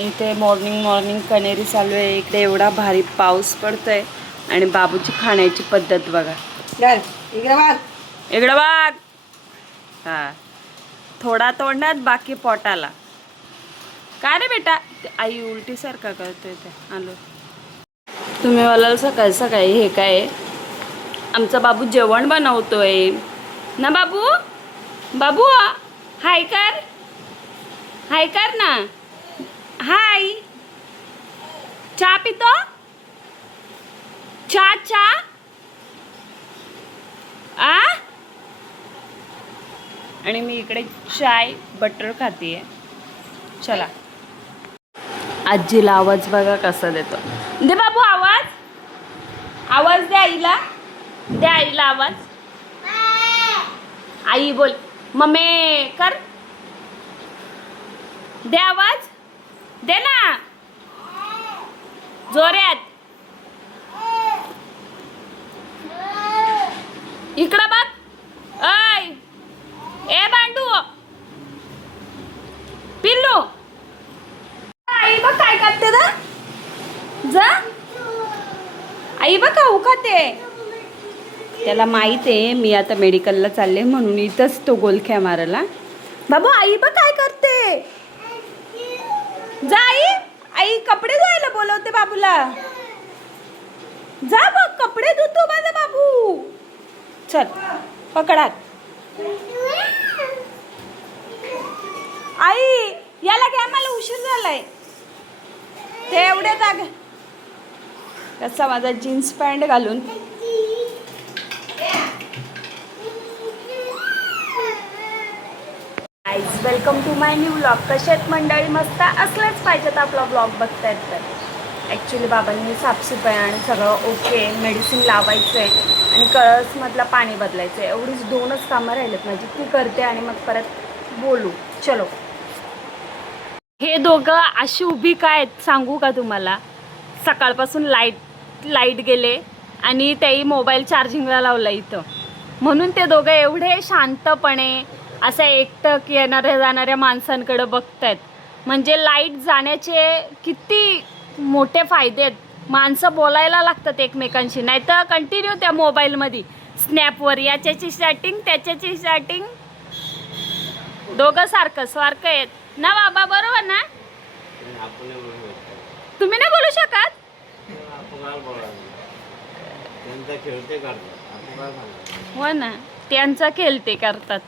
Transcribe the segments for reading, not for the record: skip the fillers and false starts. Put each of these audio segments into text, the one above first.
इथे मॉर्निंग कणेरी चालू आहे. इकडे एवढा भारी पाऊस पडतोय आणि बाबूची खाण्याची पद्धत बघा. इकडे बघ. हा, थोडा तोंडात बाकी पोटाला. काय रे बेटा, आई उलटी सारखा करतोय ते. आलो तुम्ही मला सकाळी सकाळी हे काय आमचा बाबू जेवण बनवतोय ना. बाबू बाबू हाय कर, हाय कर ना. हाय, चहा पितो, चहा चहा आ. आणि मी इकडे चाय बटर खातीये. चला, आजीला आवाज बघा कसा देतो. दे बाबू आवाज, आवाज दे आईला, दे आईला आवाज. आई बोल मम्मी कर, दे आवाज, दे ना जोऱ्यात. इकडं बघ. ऐ ए बांडू पिल्लू, आई बघ काय करते ना. जा आई बघ खाऊ खाते. त्याला माहित आहे मी आता मेडिकलला चालले म्हणून इथंच तो गोलख्या मारायला. बाबू आई बघ काय करते. जा आई, आई कपडे धुवायला बोलवते बाबूला. जा बघ कपडे धुतो माझा बाबू. चल पकडात. आई याला घ्या, मला उशीर झालाय. ते एवढे जाग कसा माझा जीन्स पॅन्ट घालून. Guys welcome to my new blog. कशात मंडळी मस्त असलेच पाहिजेत आपला ब्लॉग बघतायत तर. ॲक्च्युली बाबांनी साफसफाई आणि सगळं ओके, मेडिसिन लावायचं आहे आणि कळसमधला पाणी बदलायचं आहे. एवढीच 2च कामं राहिलेत माझी, ती करते आणि मग परत बोलू. चलो. हे दोघं अशी उभी काय सांगू का तुम्हाला. सकाळपासून लाईट गेले आणि तेही मोबाईल चार्जिंगला लावला इथं, म्हणून ते दोघं एवढे शांतपणे असं एकटक येणाऱ्या जाणाऱ्या माणसांकडे बघतायत. म्हणजे लाईट जाण्याचे किती मोठे फायदे आहेत. माणसं बोलायला लागतात एकमेकांशी, नाही तर कंटिन्यू त्या मोबाईलमध्ये स्नॅपवर याच्याची चॅटिंग त्याच्याची चॅटिंग. दोघं सारखं आहेत ना बाबा, बरोबर ना. तुम्ही नाही बोलू शकत. हो ना, त्यांचा खेळ ते करतात.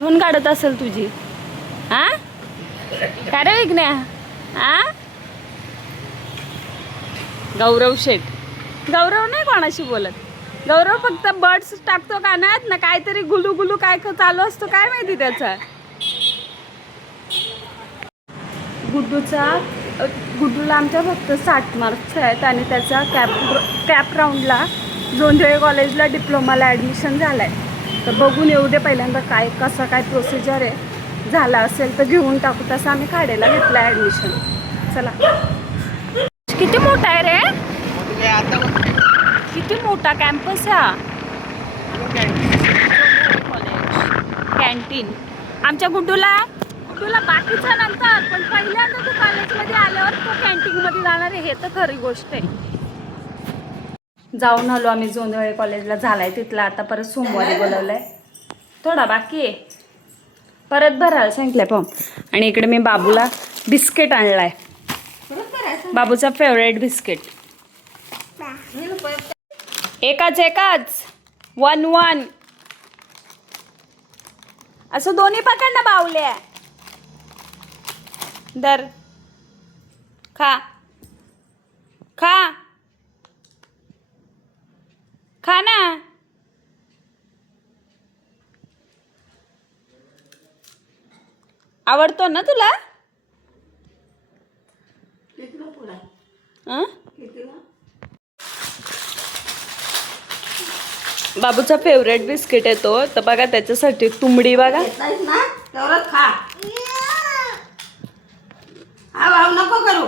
म्हणून काढत असेल तुझी. हा काय रे विघ्न्या. हा गौरव शेठ, गौरव नाही कोणाशी बोलत. गौरव फक्त बर्ड्स टाकतो कानात ना, काहीतरी गुलू गुलू काय चालू असतो काय माहिती त्याचा. गुड्डूला आमच्या फक्त 60 मार्क्स आहेत आणि त्याचा कॅप राऊंडला जोंधळे कॉलेजला डिप्लोमाला ॲडमिशन झालं आहे. तर बघून येऊ दे पहिल्यांदा काय कसं काय प्रोसिजर आहे. झालं असेल तर घेऊन टाकू. तसं आम्ही खाड्याला घेतलं ॲडमिशन. चला. किती मोठा आहे रे, किती मोठा कॅम्पस हा. कॅन्टीन आमच्या गुड्डूला बाकीचा नंतर, पण पहिल्यांदा तू कॉलेजमध्ये आल्यावर तो कॅन्टीनमध्ये जाणार आहे, हे तर खरी गोष्ट आहे. जाऊन आलो आम्ही जोंधळे कॉलेजला. झालाय तिथला, आता परत सोमवारी बोलवलंय. थोडा बाकी आहे, परत भरायला सांगितलंय फॉर्म. आणि इकडे मी बाबूला बिस्किट आणलाय, बाबूचा फेवरेट बिस्किट. एकाच 1 असं दोन्ही पकड ना बावल्या. दर खा खा खा ना. आवडतो ना तुला. बाबूचा फेवरेट बिस्किट आहे तो. तर बघा त्याच्यासाठी तुंबडी बघा. खा. हा भाऊ नको करू.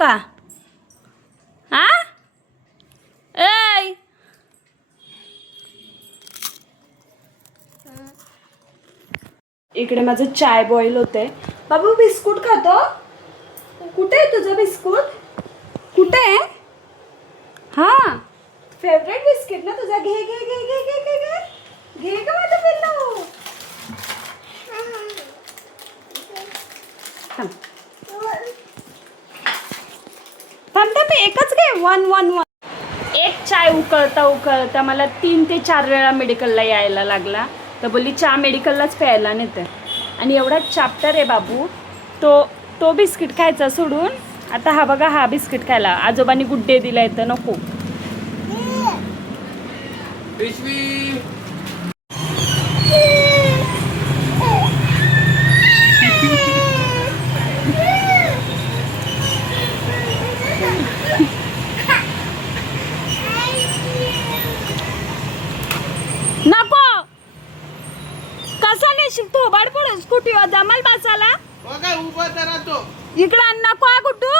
का हा ए इकडे माझं चाय बॉईल होते. बाबू बिस्कुट खातो. कुठे आहे तुझं बिस्कुट? कुठे आहे? हा फेवरेट बिस्किट ना तुझा. घे घे घे घे घे घे घे घे का माझं पिल्लू. थांब थांब थांब एकच घे. One one one. एक चाय उकळता उकळता मला 3 ते 4 वेळा मेडिकलला यायला लागला. तर बोलली चहा मेडिकललाच प्यायला नेते. आणि एवढा चॅप्टर आहे बाबू. तो बिस्किट खायचा सोडून आता हा बघा हा बिस्किट खायला. आजोबांनी गुड्डे दिलाय तर नको. नको कसा नेशील थोबाड पडून स्कूटीवर जमाल बसाला. इकडं नको हा गुड्डू.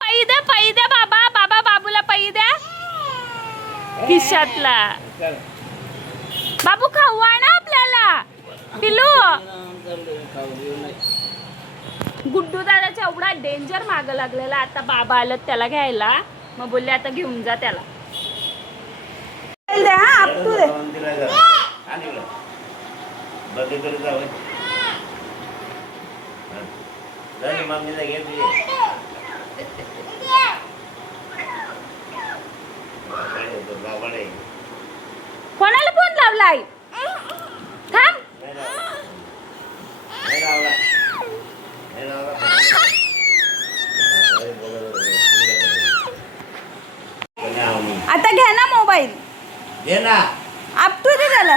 पै द्या बाबा बाबूला पै द्या खिशातला. बाबू खाऊ ना आपल्याला पिलू. गुड्डू दादाचा एवढा डेंजर मागं लागलेला. आता बाबा आलं त्याला घ्यायला. मग बोलले आता घेऊन जा त्याला. कोणाला फोन लावलाय? थांब. आता घ्या ना मोबाईल. दे ना. आपटू दे त्याला.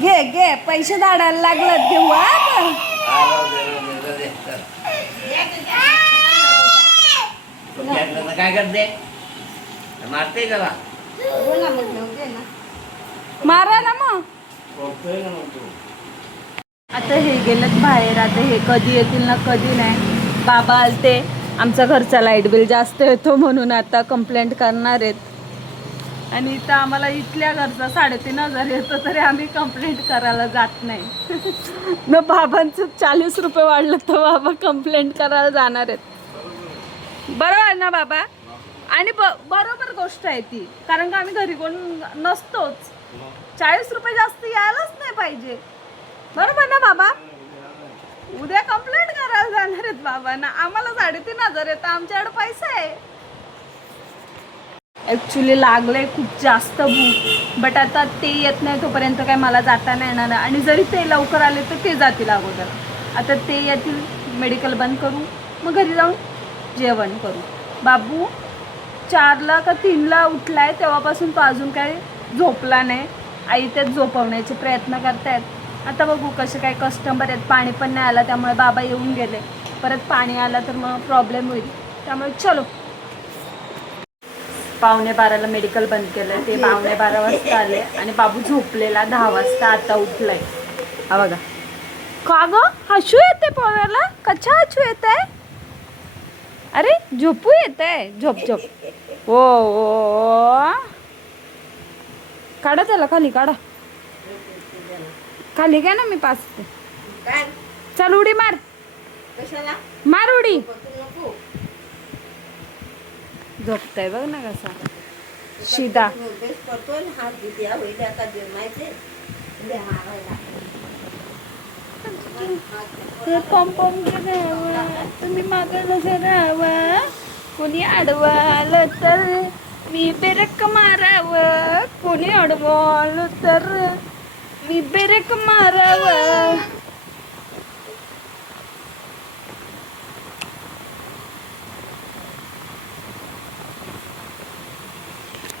घे घे पैसे धाडायला लागलं घेऊ. काय करते मारते का? मारा ना मग. आता हे गेलेत बाहेर. आता हे कधी येतील ना कधी नाही. बाबा आलते. आमचा घरचा लाईट बिल जास्त येतो म्हणून आता कंप्लेंट करणार आहेत. आणि इथं आम्हाला इथल्या घरचा 3,500 येतो तरी आम्ही कंप्लेंट करायला जात नाही. मग बाबांचं 40 रुपये वाढलं तर बाबा कंप्लेंट करायला जाणार आहेत. बरोबर ना बाबा? आणि बरोबर गोष्ट आहे ती. कारण का आम्ही घरी कोण नसतोच. 40 रुपये जास्त यायलाच नाही पाहिजे. बरोबर ना बाबा? उद्या कंप्लेंट करायला जाणार आहेत बाबांना. आम्हाला 3,500 येतं. आमच्याकडे पैसा आहे. ॲक्च्युली लागलंय खूप जास्त भूक. बट आता ते येत नाही तोपर्यंत काय मला जाता नाही येणार. आणि जरी ते लवकर आले तर ते जातील अगोदर. आता ते येतील मेडिकल बंद करू मग घरी जाऊन जेवण करू. बाबू 4ला का 3ला उठलाय तेव्हापासून तो अजून काय झोपला नाही. आई तेच झोपवण्याचे प्रयत्न करतायत. आता बघू कसे काय कस्टमर आहेत. पाणी पण नाही आला त्यामुळे बाबा येऊन गेले. परत पाणी आलं तर मग प्रॉब्लेम होईल. त्यामुळे चलो. 11:45ला मेडिकल बंद केलं. ते 11:45 वाजता आले. आणि बाबू झोपलेला 10 वाजता आता उठलाय. हा बघा. का ग हसू येते पोराला? कच्छा हसू येत आहे? अरे झोपू येत आहे. झोप झोप. ओ काढा त्याला खाली. काढा खाली घ्या ना. मी पाचते. चल उडी मार. मार उडी. झोपताय बघ ना कसा शिदा. तुम्ही मागायला राहावा. कोणी अडवालं तर मी बेरक मारावं. कोणी अडवलं तर मी बेरक मारावं.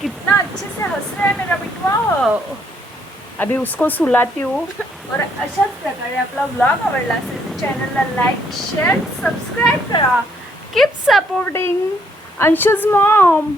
कितना अच्छे से हंस रहा है मेरा बिटवा. अभी उसको सुलाती हूँ. और अशाच प्रकारे आपला व्लॉग आवडला असेल तर चॅनलला लाईक शेअर सबस्क्राईब करा. Keep supporting Anshu's Maugham